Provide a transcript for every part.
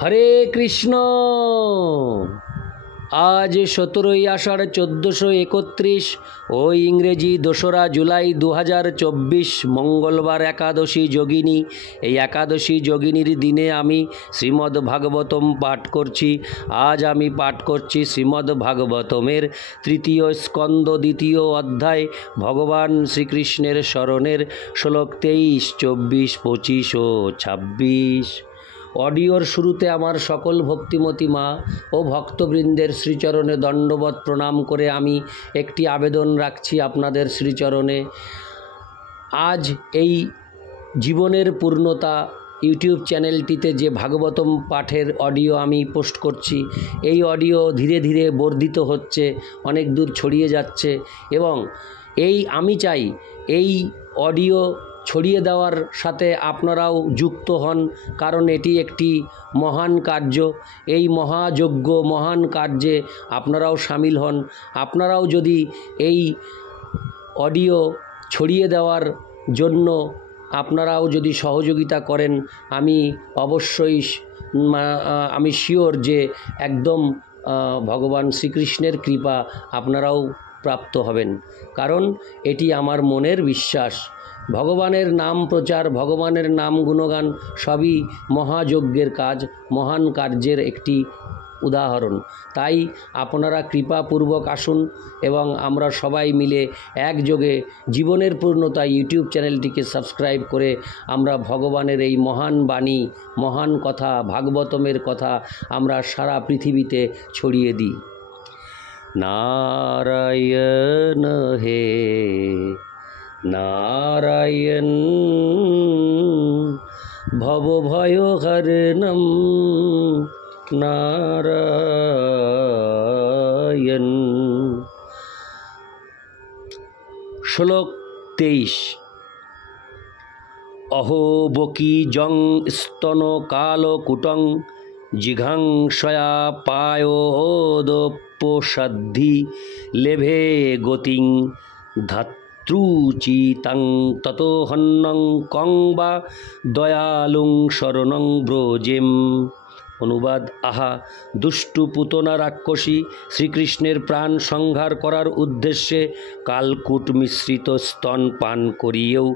হরে কৃষ্ণ। আজ 17ই আষাঢ় 1431 ও ইংরেজি 2রা জুলাই 2024 মঙ্গলবার একাদশী যোগিনী। এই একাদশী যোগিনীর দিনে আমি শ্রীমদ্ ভাগবতম পাঠ করছি। আজ আমি পাঠ করছি শ্রীমদ্ ভাগবতমের 3য় স্কন্দ 2য় অধ্যায় ভগবান শ্রীকৃষ্ণের স্মরণের শ্লোক 23, 24, 25 ও 26। অডিওর শুরুতে আমার সকল ভক্তিমতী মা ও ভক্তবৃন্দের শ্রীচরণে দণ্ডবৎ প্রণাম করে আমি একটি আবেদন রাখছি আপনাদের শ্রীচরণে। আজ এই জীবনের পূর্ণতা ইউটিউব চ্যানেলটিতে যে ভাগবতম পাঠের অডিও আমি পোস্ট করছি, এই অডিও ধীরে ধীরে বর্ধিত হচ্ছে, অনেক দূর ছড়িয়ে যাচ্ছে এবং আমি চাই এই অডিও ছড়িয়ে দেওয়ার সাথে আপনারাও যুক্ত হন, কারণ এটি একটি মহান কার্য। এই মহাযজ্ঞ মহান কার্যে আপনারাও সামিল হন। আপনারাও যদি এই অডিও ছড়িয়ে দেওয়ার জন্য আপনারাও যদি সহযোগিতা করেন, আমি অবশ্যই আমি শিওর যে একদম ভগবান শ্রীকৃষ্ণের কৃপা আপনারাও প্রাপ্ত হবেন, কারণ এটি আমার মনের বিশ্বাস। ভগবানের নাম প্রচার, ভগবানের নাম গুণগান সবই মহাযজ্ঞের কাজ, মহান কার্যের একটি উদাহরণ। তাই আপনারা কৃপাপূর্বক আসুন এবং আমরা সবাই মিলে একযোগে জীবনের পূর্ণতা ইউটিউব চ্যানেলটিকে সাবস্ক্রাইব করে আমরা ভগবানের এই মহান বাণী, মহান কথা, ভাগবতমের কথা আমরা সারা পৃথিবীতে ছড়িয়ে দিই। নারায়ণ হে নারায়ণ ভবভয়হরণম নারায়ণ। শ্লোক 23। অহো বকি জং স্তন কালকুটং জিঘাংসয়া পায়োদপ্যসাদ্ধি লেভে গতিং ধাত্রুচিতাং ততোহন্নং কং বা দয়ালুং শরণং ব্রজেম। অনুবাদ: আহা, দুষ্টু পুতনা রাক্ষসী শ্রীকৃষ্ণের প্রাণ সংহার করার উদ্দেশ্যে কালকূট মিশ্রিত স্তন পান করিয়েও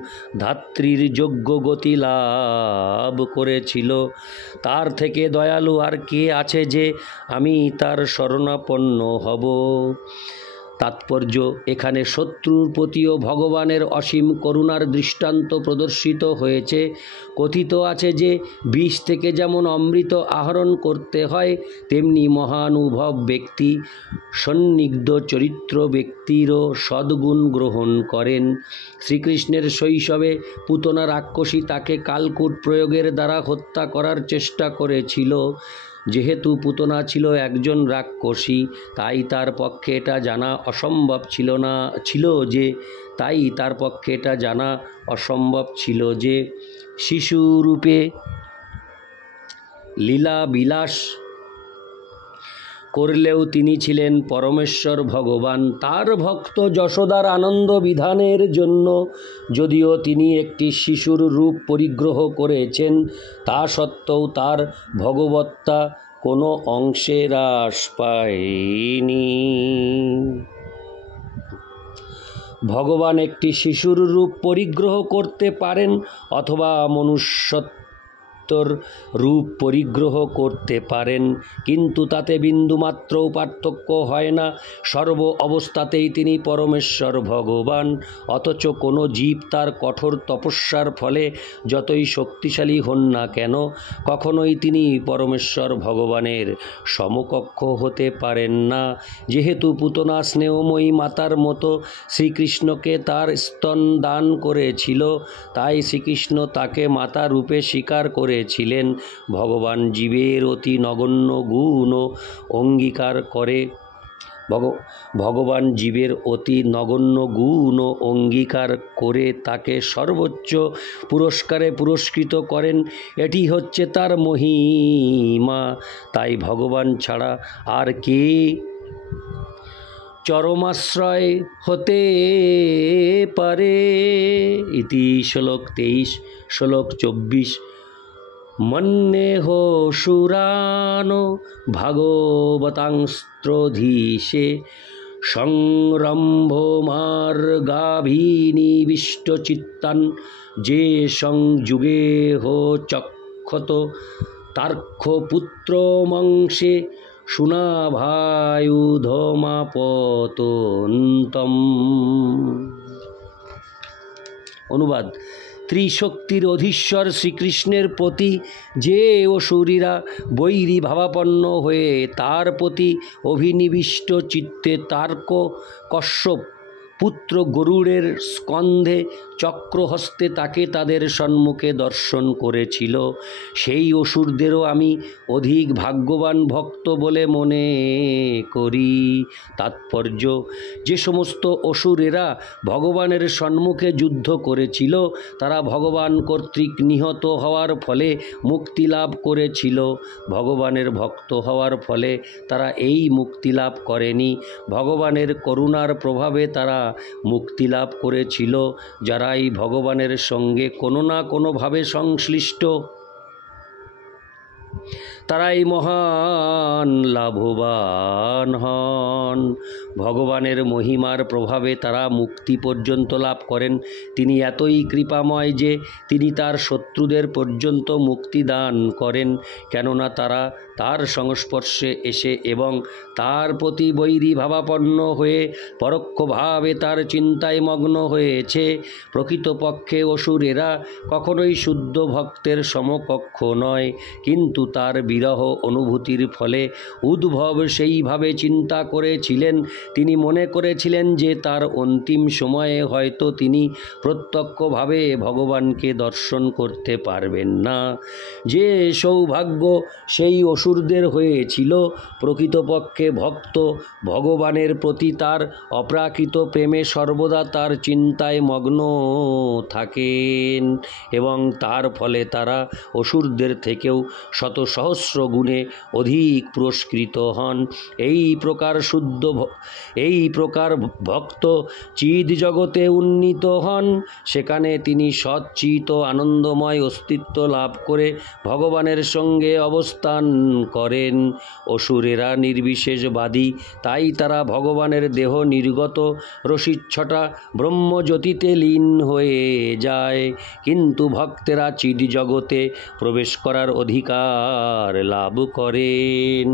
ধাত্রীর যোগ্য গতি লাভ করেছিল। তার থেকে দয়ালু আর কে আছে যে আমি তার শরণাপন্ন হব? তাৎপর্য: এখানে শত্রুর প্রতিও ভগবানের অসীম করুণার দৃষ্টান্ত প্রদর্শিত হয়েছে। কথিত আছে যে বিষ থেকে যেমন অমৃত আহরণ করতে হয়, তেমনি মহানুভব ব্যক্তি সন্নিগ্ধ চরিত্র ব্যক্তিরও সদ্গুণ গ্রহণ করেন। শ্রীকৃষ্ণের শৈশবে পুতনা রাক্ষসী তাকে কালকূট প্রয়োগের দ্বারা হত্যা করার চেষ্টা করেছিল। যেহেতু পুতনা ছিল একজন রাক্ষসী, তাই তার পক্ষে এটা জানা অসম্ভব ছিল যে শিশুরূপে লীলা বিলাস করলেও তিনি ছিলেন পরমেশ্বর ভগবান। তার ভক্ত যশোদার আনন্দ বিধানের জন্য যদিও তিনি একটি শিশুর রূপ পরিগ্রহ করেছেন, তা সত্ত্বেও তার ভগবত্তা কোনো অংশে হ্রাস পায়নি। ভগবান একটি শিশুর রূপ পরিগ্রহ করতে পারেন অথবা মনুষ্যত্বর রূপ পরিগ্রহ করতে পারেন, কিন্তু তাতে বিন্দুমাত্রও পার্থক্য হয় না। সর্ব অবস্থাতেই তিনি পরমেশ্বর ভগবান। অথচ কোনো জীব তার কঠোর তপস্যার ফলে যতই শক্তিশালী হন না কেন, কখনোই তিনি পরমেশ্বর ভগবানের সমকক্ষ হতে পারেন না। যেহেতু পুতনা স্নেহময়ী মাতার মতো শ্রীকৃষ্ণকে তার স্তন দান করেছিল, তাই শ্রীকৃষ্ণ তাকে মাতা রূপে স্বীকার করেছিলেন। ভগবান জীবের অতি নগণ্য গুণ অঙ্গীকার করে তাকে সর্বোচ্চ পুরস্কারে পুরস্কৃত করেন। এটি হচ্ছে তার মহিমা। তাই ভগবান ছাড়া আর কে চরমাশ্রয় হতে পারে? ইতি শ্লোক 23। শ্লোক 24। মন্যেহো সুরানো ভাগবতাংস্ত্রধীশে সংরম্ভ মার্গাভিনিবিষ্ট চিত্তান যে সংযুগে হো চক্ষত তার্ক্ষ্যপুত্র মংসে সুনাভায়ুধমাপতন্তম। অনুবাদ: ত্রিশক্তির অধীশ্বর শ্রীকৃষ্ণের প্রতি যে অসুরীরা বৈরী ভাবাপন্ন হয়ে তার প্রতি অভিনিবিষ্ট চিত্তে তার্ক কশ্যপ পুত্র গরুড়ের স্কন্ধে চক্রহস্তে তাকে তাদের সম্মুখে দর্শন করেছিল, সেই অসুরদেরও আমি অধিক ভাগ্যবান ভক্ত বলে মনে করি। তাৎপর্য: যে সমস্ত অসুরেরা ভগবানের সম্মুখে যুদ্ধ করেছিল তারা ভগবান কর্তৃক নিহত হওয়ার ফলে মুক্তি লাভ করেছিল। ভগবানের ভক্ত হওয়ার ফলে তারা এই মুক্তি লাভ করেনি, ভগবানের করুণার প্রভাবে তারা মুক্তি লাভ করেছিল। যারাই ভগবানের সঙ্গে কোনো না কোনোভাবে সংশ্লিষ্ট তারাই মহান লাভবান হন। ভগবানের মহিমার প্রভাবে তারা মুক্তি পর্যন্ত লাভ করেন। তিনি এতই কৃপাময় যে তিনি তার শত্রুদের পর্যন্ত মুক্তি দান করেন, কেননা তারা তার সংস্পর্শে এসে এবং তার প্রতি বৈরী ভাবাপন্ন হয়ে পরোক্ষভাবে তার চিন্তায় মগ্ন হয়েছে। প্রকৃতপক্ষে অসুরেরা কখনোই শুদ্ধ ভক্তের সমকক্ষ নয়, কিন্তু তার বিরহ অনুভূতির ফলে উদ্ভব সেইভাবে চিন্তা করেছিলেন। তিনি মনে করেছিলেন যে তার অন্তিম সময়ে হয়তো তিনি প্রত্যক্ষভাবে ভগবানকে দর্শন করতে পারবেন না। যে সৌভাগ্য সেই অসুরদের হয়েছিল, প্রকৃতপক্ষে ভক্ত ভগবানের প্রতি তার অপ্রাকৃত প্রেমে সর্বদা তার চিন্তায় মগ্ন থাকেন এবং তার ফলে তারা অসুরদের থেকেও শত সহস্র গুণে অধিক পুরস্কৃত হন। এই প্রকার ভক্ত চিদ জগতে উন্নীত হন। সেখানে তিনি সচ্চিত আনন্দময় অস্তিত্ব লাভ করে ভগবানের সঙ্গে অবস্থান করেন। অসুরেরা নির্বিশেষবাদী, তাই তারা ভগবানের দেহ নির্গত রসিচ্ছটা ব্রহ্মজ্যোতিতে লীন হয়ে যায়, কিন্তু ভক্তেরা চিদ জগতে প্রবেশ করার অধিকার লাভ করেন।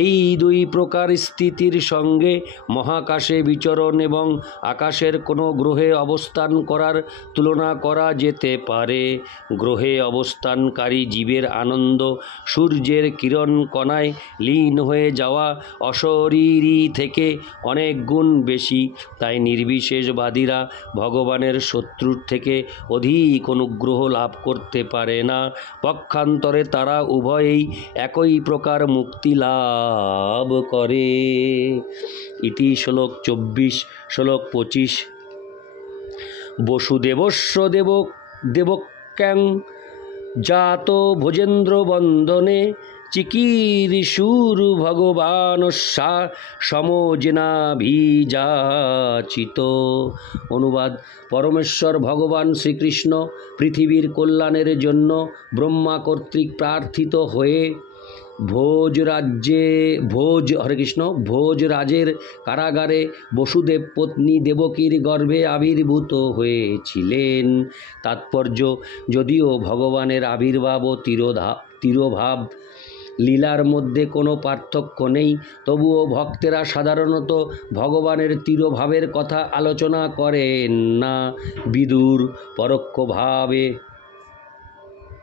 এই দুই প্রকার স্থিতির সঙ্গে মহাকাশে বিচরণ এবং আকাশের কোনো গ্রহে অবস্থান করার তুলনা করা যেতে পারে। গ্রহে অবস্থানকারী জীবের আনন্দ সূর্যের কিরণ কণায় লীন হয়ে যাওয়া অশরীরী থেকে অনেক গুণ বেশি, তাই নির্বিশেষবাদীরা ভগবানের শত্রুর থেকে অধিক অনুগ্রহ লাভ করতে পারে না। পক্ষান্তরে তারা উভয়েই একই প্রকার মুক্তি লাভ করে। ইতি শ্লোক 24, শ্লোক 25। বসুদেবস্য দেবক্যাং জাত ভোজেন্দ্র বন্দনে চিকীর্ষুর ভগবানস্যা সমজেনাভিযাচিত। অনুবাদ: পরমেশ্বর ভগবান শ্রীকৃষ্ণ পৃথিবীর কল্যাণের জন্য ব্রহ্মা কর্তৃক প্রার্থিত হয়ে ভোজরাজের কারাগারে বসুদেব পত্নী দেবকীর গর্ভে আবির্ভূত হয়েছিলেন। তাৎপর্য: যদিও ভগবানের আবির্ভাব ও তিরোভাব লীলার মধ্যে কোনো পার্থক্য নেই, তবুও ভক্তেরা সাধারণত ভগবানের তিরোভাবের কথা আলোচনা করেন না। বিদুর পরোক্ষভাবে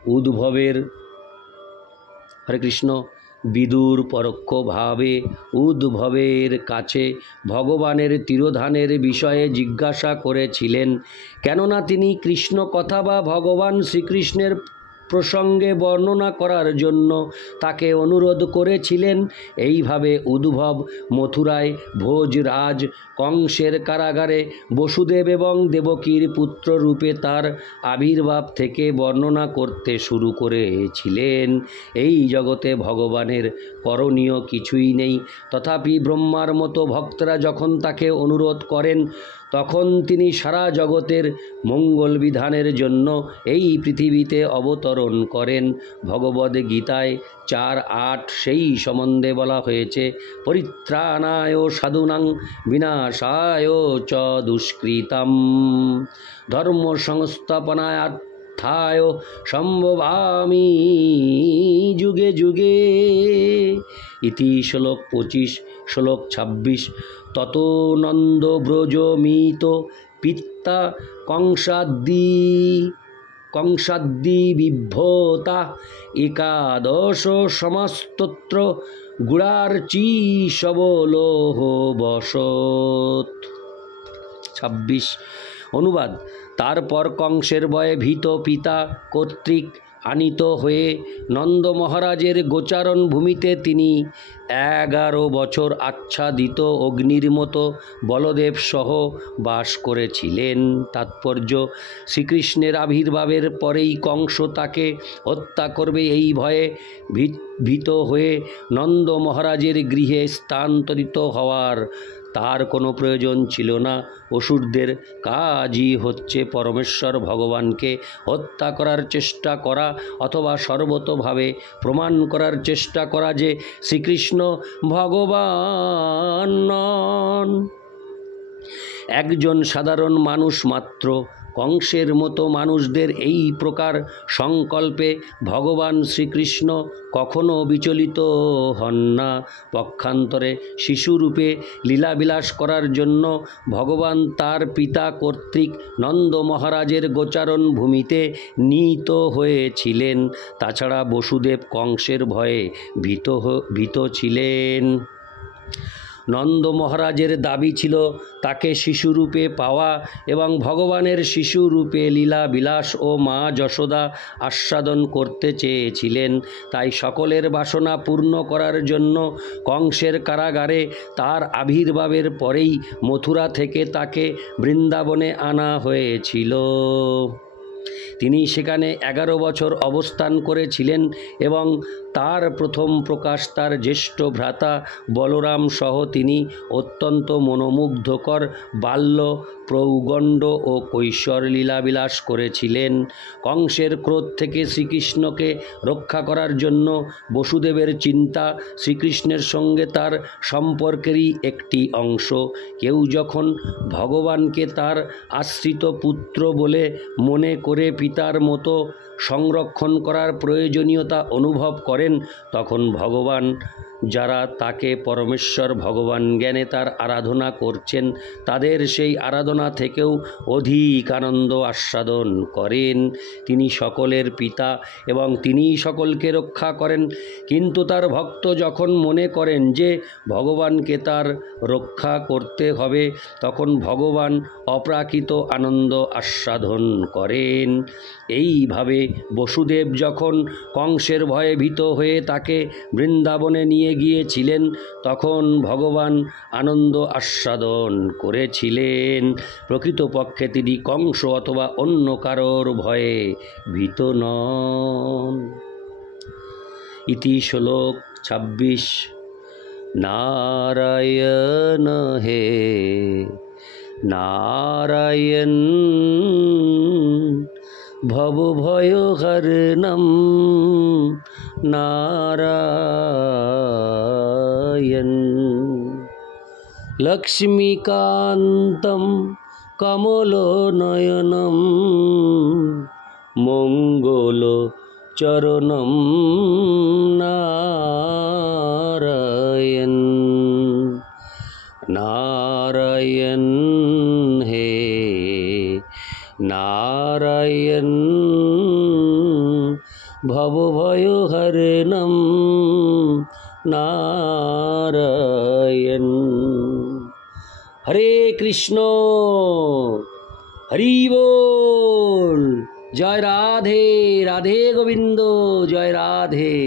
উদ্ভবের উদ্ভবের কাছে ভগবানের তিরোধানের বিষয়ে জিজ্ঞাসা করেছিলেন, কেননা তিনি কৃষ্ণ কথা বা ভগবান শ্রীকৃষ্ণের প্রসঙ্গে বর্ণনা করার জন্য তাকে অনুরোধ করেছিলেন। এইভাবে উদ্ভব মথুরায় ভোজরাজ কংসের কারাগারে বসুদেব এবং দেবকীর পুত্র রূপে তার আবির্ভাব থেকে বর্ণনা করতে শুরু করেছিলেন। এই জগতে ভগবানের করণীয় কিছুই নেই, তথাপি ব্রহ্মার মতো ভক্তরা যখন তাকে অনুরোধ করেন তখন তিনি সারা জগতের মঙ্গল বিধানের জন্য এই পৃথিবীতে অবতরণ করেন। ভগবদ গীতায় 4:8 সেই সম্বন্ধে বলা হয়েছে, পরিত্রাণায় সাধুনাং বিনাশায় চ দুষ্কৃতাম ধর্ম সংস্থাপনায় সম্ভবামি যুগে যুগে। ইতি শ্লোক 25। শ্লোক 26। তত নন্দ ব্রজমিত পিত্তা কংসাদ্দি বিভ্রতা একাদশ সমস্তত্র গুড়ার্চি সবলোহ বসত। 26। অনুবাদ। তারপর কংসের ভয়ে ভীত পিতা কর্তৃক আনিত হয়ে নন্দ মহারাজের গোচারণ ভূমিতে তিনি 11 বছর আচ্ছাদিত অগ্নির মতো বলদেব সহ বাস করেছিলেন। তাৎপর্য, শ্রীকৃষ্ণের আবির্ভাবের পরেই কংস তাকে হত্যা করবে এই ভয়ে ভীত হয়ে নন্দ মহারাজের গৃহে স্থানান্তরিত হওয়ার তার কোনো প্রয়োজন ছিল না। অসুরদের কাজই হচ্ছে পরমেশ্বর ভগবানকে হত্যা করার চেষ্টা করা অথবা সর্বতোভাবে প্রমাণ করার চেষ্টা করা যে শ্রীকৃষ্ণ ভগবান নন। একজন সাধারণ মানুষ মাত্র। কংসের মতো মানুষদের এই প্রকার সংকল্পে ভগবান শ্রীকৃষ্ণ কখনো বিচলিত হন না। পক্ষান্তরে শিশুরূপে লীলাবিলাস করার জন্য ভগবান তার পিতা কর্তৃক নন্দ মহারাজের গোচারণ ভূমিতে নীত হয়েছিলেন। তাছাড়া বসুদেব কংসের ভয়ে ভীত ছিলেন। নন্দ মহারাজের দাবি ছিল তাকে শিশুরূপে পাওয়া এবং ভগবানের শিশুরূপে লীলা বিলাস ও মা যশোদা আস্বাদন করতে চেয়েছিলেন। তাই সকলের বাসনা পূর্ণ করার জন্য কংসের কারাগারে তার আবির্ভাবের পরেই মথুরা থেকে তাকে বৃন্দাবনে আনা হয়েছিল। তিনি সেখানে 11 বছর অবস্থান করেছিলেন এবং তার প্রথম প্রকাশ তার জ্যেষ্ঠ ভ্রাতা বলরাম সহ তিনি অত্যন্ত মনোমুগ্ধকর বাল্য, প্রৌগণ্ড ও কৈশোর লীলাবিলাস করেছিলেন। কংসের ক্রোধ থেকে শ্রীকৃষ্ণকে রক্ষা করার জন্য বসুদেবের চিন্তা শ্রীকৃষ্ণের সঙ্গে তার সম্পর্কেরই একটি অংশ। কেউ যখন ভগবানকে তার আশ্রিত পুত্র বলে মনে করে পিতার মতো সংরক্ষণ করার প্রয়োজনীয়তা অনুভব করেন, তখন ভগবান যারা তাকে পরমেশ্বর ভগবান জ্ঞানে তার আরাধনা করছেন তাদের সেই আরাধনা থেকেও অধিক আনন্দ আস্বাদন করেন। তিনি সকলের পিতা এবং তিনিই সকলকে রক্ষা করেন। কিন্তু তার ভক্ত যখন মনে করেন যে ভগবানকে তার রক্ষা করতে হবে, তখন ভগবান অপ্রাকৃত আনন্দ আস্বাদন করেন। এইভাবে বসুদেব যখন কংসের ভয়ে ভীত হয়ে তাকে বৃন্দাবনে নিয়ে গিয়েছিলেন, তখন ভগবান আনন্দ আস্বাদন করেছিলেন। প্রকৃতপক্ষে তিনি কংস অথবা অন্য কারোর ভয়ে ভীত নন। ইতি শ্লোক 26। নারায়ণ হে নারায়ণ ভব ভয় হরণম নারায়ণ লক্ষ্মীকান্তম কমলনয়নম মঙ্গল চরণম নারায়ণ নারায়ণ হে নারায়ণ ভব ভয় হরণম নারায়ণ। হরে কৃষ্ণ, হরি বল। জয় রাধে, রাধে গোবিন্দ, জয় রাধে।